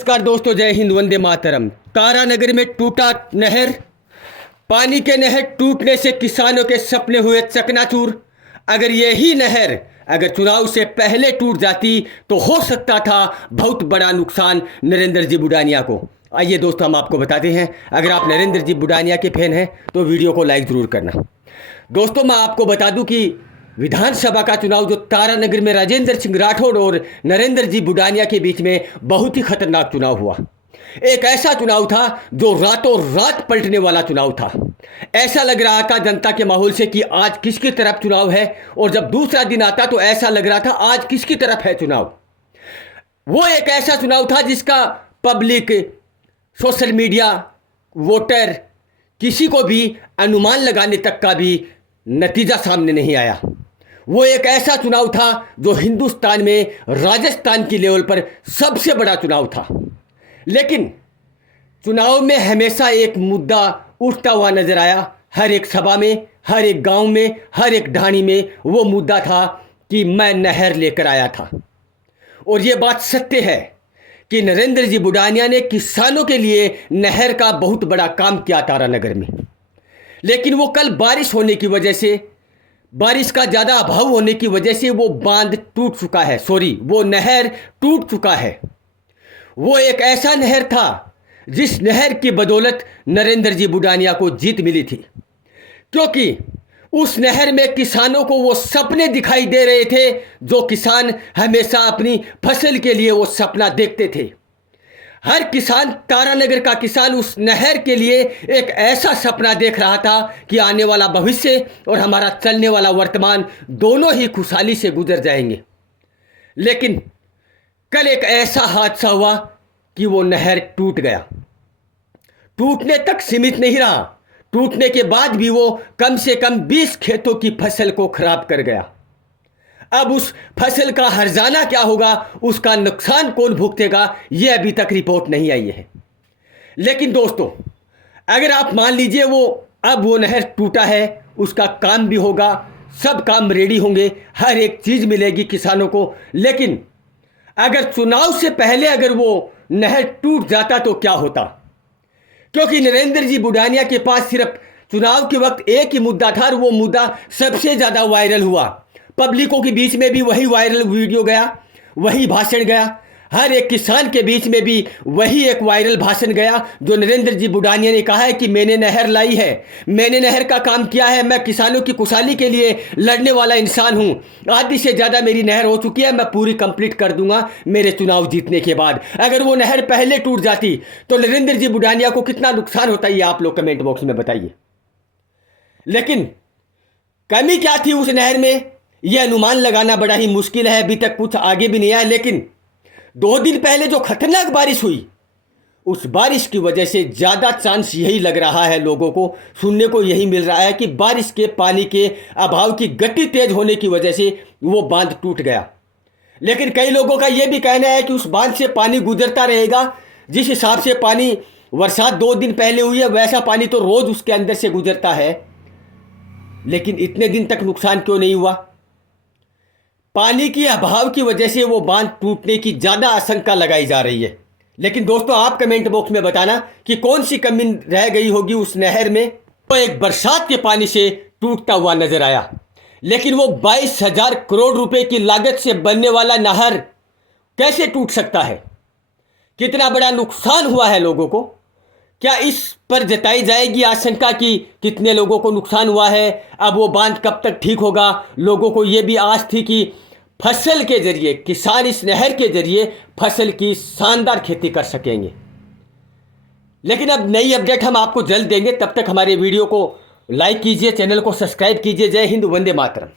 नमस्कार दोस्तों, जय हिंद, वंदे मातरम। तारानगर में टूटा नहर, पानी के नहर टूटने से किसानों के सपने हुए चकनाचूर। अगर यही नहर अगर चुनाव से पहले टूट जाती तो हो सकता था बहुत बड़ा नुकसान नरेंद्र जी बुडानिया को। आइए दोस्तों, हम आपको बताते हैं। अगर आप नरेंद्र जी बुडानिया के फैन हैं तो वीडियो को लाइक ज़रूर करना। दोस्तों, मैं आपको बता दूं कि विधानसभा का चुनाव जो तारानगर में राजेंद्र सिंह राठौड़ और नरेंद्र जी बुडानिया के बीच में बहुत ही खतरनाक चुनाव हुआ। एक ऐसा चुनाव था जो रातों रात पलटने वाला चुनाव था। ऐसा लग रहा था जनता के माहौल से कि आज किसकी तरफ चुनाव है, और जब दूसरा दिन आता तो ऐसा लग रहा था आज किसकी तरफ है चुनाव। वो एक ऐसा चुनाव था जिसका पब्लिक, सोशल मीडिया, वोटर, किसी को भी अनुमान लगाने तक का भी नतीजा सामने नहीं आया। वो एक ऐसा चुनाव था जो हिंदुस्तान में राजस्थान की लेवल पर सबसे बड़ा चुनाव था। लेकिन चुनाव में हमेशा एक मुद्दा उठता हुआ नजर आया। हर एक सभा में, हर एक गांव में, हर एक ढाणी में वो मुद्दा था कि मैं नहर लेकर आया था। और ये बात सत्य है कि नरेंद्र जी बुडानिया ने किसानों के लिए नहर का बहुत बड़ा काम किया तारानगर में। लेकिन वो कल बारिश होने की वजह से, बारिश का ज़्यादा अभाव होने की वजह से वो बांध टूट चुका है, वो नहर टूट चुका है। वो एक ऐसा नहर था जिस नहर की बदौलत नरेंद्र जी बुडानिया को जीत मिली थी, क्योंकि उस नहर में किसानों को वो सपने दिखाई दे रहे थे जो किसान हमेशा अपनी फसल के लिए वो सपना देखते थे। हर किसान, तारानगर का किसान उस नहर के लिए एक ऐसा सपना देख रहा था कि आने वाला भविष्य और हमारा चलने वाला वर्तमान दोनों ही खुशहाली से गुजर जाएंगे। लेकिन कल एक ऐसा हादसा हुआ कि वो नहर टूट गया। टूटने तक सीमित नहीं रहा, टूटने के बाद भी वो कम से कम 20 खेतों की फसल को खराब कर गया। अब उस फसल का हर्जाना क्या होगा, उसका नुकसान कौन भुगतेगा, ये अभी तक रिपोर्ट नहीं आई है। लेकिन दोस्तों, अगर आप मान लीजिए अब वो नहर टूटा है, उसका काम भी होगा, सब काम रेडी होंगे, हर एक चीज़ मिलेगी किसानों को। लेकिन अगर चुनाव से पहले अगर वो नहर टूट जाता तो क्या होता? क्योंकि नरेंद्र जी बुडानिया के पास सिर्फ चुनाव के वक्त एक ही मुद्दा था और वो मुद्दा सबसे ज़्यादा वायरल हुआ। पब्लिकों के बीच में भी वही वायरल वीडियो गया, वही भाषण गया। हर एक किसान के बीच में भी वही एक वायरल भाषण गया जो नरेंद्र जी बुडानिया ने कहा है कि मैंने नहर लाई है, मैंने नहर का काम किया है, मैं किसानों की खुशहाली के लिए लड़ने वाला इंसान हूं। आधी से ज़्यादा मेरी नहर हो चुकी है, मैं पूरी कंप्लीट कर दूंगा मेरे चुनाव जीतने के बाद। अगर वो नहर पहले टूट जाती तो नरेंद्र जी बुडानिया को कितना नुकसान होता, ये आप लोग कमेंट बॉक्स में बताइए। लेकिन कमी क्या थी उस नहर में, यह अनुमान लगाना बड़ा ही मुश्किल है। अभी तक कुछ आगे भी नहीं आया। लेकिन 2 दिन पहले जो खतरनाक बारिश हुई, उस बारिश की वजह से ज़्यादा चांस यही लग रहा है, लोगों को सुनने को यही मिल रहा है कि बारिश के पानी के अभाव की गति तेज होने की वजह से वो बांध टूट गया। लेकिन कई लोगों का यह भी कहना है कि उस बांध से पानी गुजरता रहेगा। जिस हिसाब से पानी बरसात 2 दिन पहले हुई है, वैसा पानी तो रोज़ उसके अंदर से गुजरता है। लेकिन इतने दिन तक नुकसान क्यों नहीं हुआ? पानी की अभाव की वजह से वो बांध टूटने की ज़्यादा आशंका लगाई जा रही है। लेकिन दोस्तों, आप कमेंट बॉक्स में बताना कि कौन सी कमी रह गई होगी उस नहर में। तो एक बरसात के पानी से टूटता हुआ नजर आया। लेकिन वो 22,000 करोड़ रुपए की लागत से बनने वाला नहर कैसे टूट सकता है? कितना बड़ा नुकसान हुआ है लोगों को? क्या इस पर जताई जाएगी आशंका कि कितने लोगों को नुकसान हुआ है? अब वो बांध कब तक ठीक होगा? लोगों को ये भी आस थी कि फसल के जरिए, किसान इस नहर के जरिए फसल की शानदार खेती कर सकेंगे। लेकिन अब नई अपडेट हम आपको जल्द देंगे। तब तक हमारे वीडियो को लाइक कीजिए, चैनल को सब्सक्राइब कीजिए। जय हिंद, वंदे मातरम।